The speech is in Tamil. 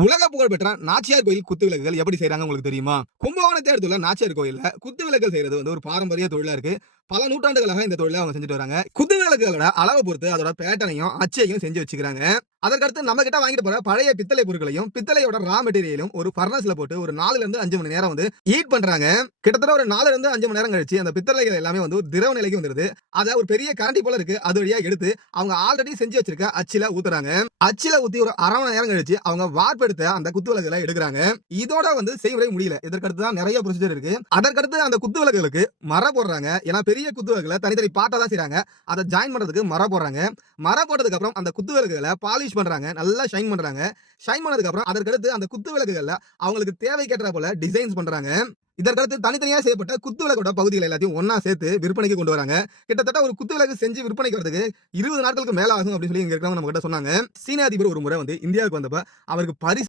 உலக புகழ்பெற்ற நாச்சியார் கோயில் குத்து விளக்குகள் எப்படி செய்றாங்க உங்களுக்கு தெரியுமா? கும்பகோணத்தை அடுத்துள்ள நாச்சியார் கோயில்ல குத்து விளக்குகள் செய்யறது வந்து ஒரு பாரம்பரிய தொழிலா இருக்கு. பல நூற்றாண்டுகளாக இந்த தொழிலை அவங்க செஞ்சுட்டு வராங்க. குத்து விளக்குகளோட அளவை பொறுத்து அதோட பேட்டர்னையும் அச்சையும் செஞ்சு வச்சுக்கிறாங்க. அதற்கடுத்து நம்ம கிட்ட வாங்கிட்டு போற பழைய பித்தளை பொருட்களையும் பித்தளையோட ரா மெட்டீரியலையும் ஒரு ஃபர்னஸ்ல போட்டு ஒரு 4ல இருந்து 5 மணி நேரம் வந்து ஹீட் பண்றாங்க. கிட்டத்தட்ட ஒரு 4ல இருந்து 5 மணி நேரம் கழிச்சு அந்த பித்தளைகள் எல்லாமே வந்து ஒரு திரவ நிலைக்கு வந்துருது. அத ஒரு பெரிய கரண்டி போல இருக்கு. அது வழியா எடுத்து அவங்க ஆல்ரெடி செஞ்சு வச்சிருக்க அச்சில ஊத்துறாங்க. அச்சில ஊத்தி ஒரு 1/2 மணி நேரம் கழிச்சு அவங்க வார்ப்பெடுத்த அந்த குத்து விளக்குகளை எடுக்கிறாங்க. இதோட வந்து செய்முறை முடியல. இதற்கடுத்து தான் நிறைய ப்ரொசீஜர் இருக்கு. அதற்கடுத்து அந்த குத்து விளக்குகளுக்கு மர போடுறாங்க. ஏன்னா பெரிய குத்து விளக்குல தனித்தனி பாட்டா தான் செய்றாங்க. அதை ஜாயின் பண்றதுக்கு மர போடுறாங்க. மர போட்டதுக்கு அப்புறம் அந்த குத்து விளக்குகளை பாலிஷ் பண்றாங்க. நல்லா ஷைன் பண்றாங்க. ஷைன் பண்ணதுக்கு அப்புறம் அதற்கடுத்து அந்த குத்து விளக்குகள்ல அவங்களுக்கு தேவைக்கேற்ற போல டிசைன்ஸ் பண்றாங்க. இதற்கடுத்து தனித்தனியா செய்யப்பட்ட குத்து விளக்கோட பகுதிகள் எல்லாத்தையும் ஒன்னா சேர்த்து விற்பனைக்கு கொண்டு வராங்க. கிட்டத்தட்ட ஒரு குத்து விளக்கு செஞ்சு விற்பனைக்கு வரதுக்கு 20 நாட்களுக்கு மேல ஆகும் அப்படின்னு சொல்லி இங்க இருக்கவங்க நம்ம கிட்ட சொன்னாங்க. சீன அதிபர் ஒரு முறை வந்து இந்தியாவுக்கு வந்தப்ப அவருக்கு பரிசு